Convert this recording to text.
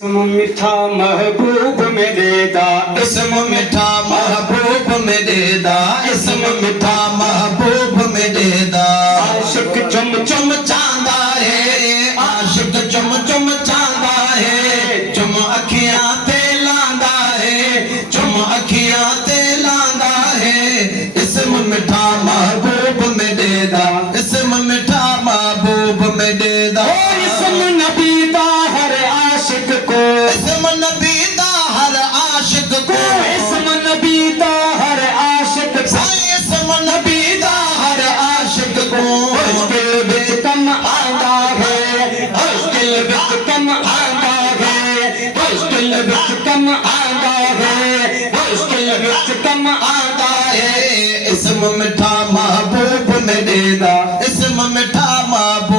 इसम मिठा महबूब मेरे दा, इसम मिठा महबूब मेरे दा, इसम मिठा महबूब मेरे दा। आशिक चुम चुम चांदा है, आशिक चुम चुम चांदा है, चुम अखियां ते लांदा है, चुम अखियां ते लांदा है। इसम मिठा महबूब मेरे दा, इसम मिठा महबूब मेरे दा। इसम नबी दा हर आशिक को, इसम नबी दा हर आशिक को, इसम नबी दा हर आशिक को, इसम नबी दा हर आशिक को। दिल विच कम आंदा है, दिल विच कम आंदा है, दिल विच कम आंदा है, दिल विच कम आंदा है। इसम मिठा महबूब मेरे दा, इसम मिठा महबूब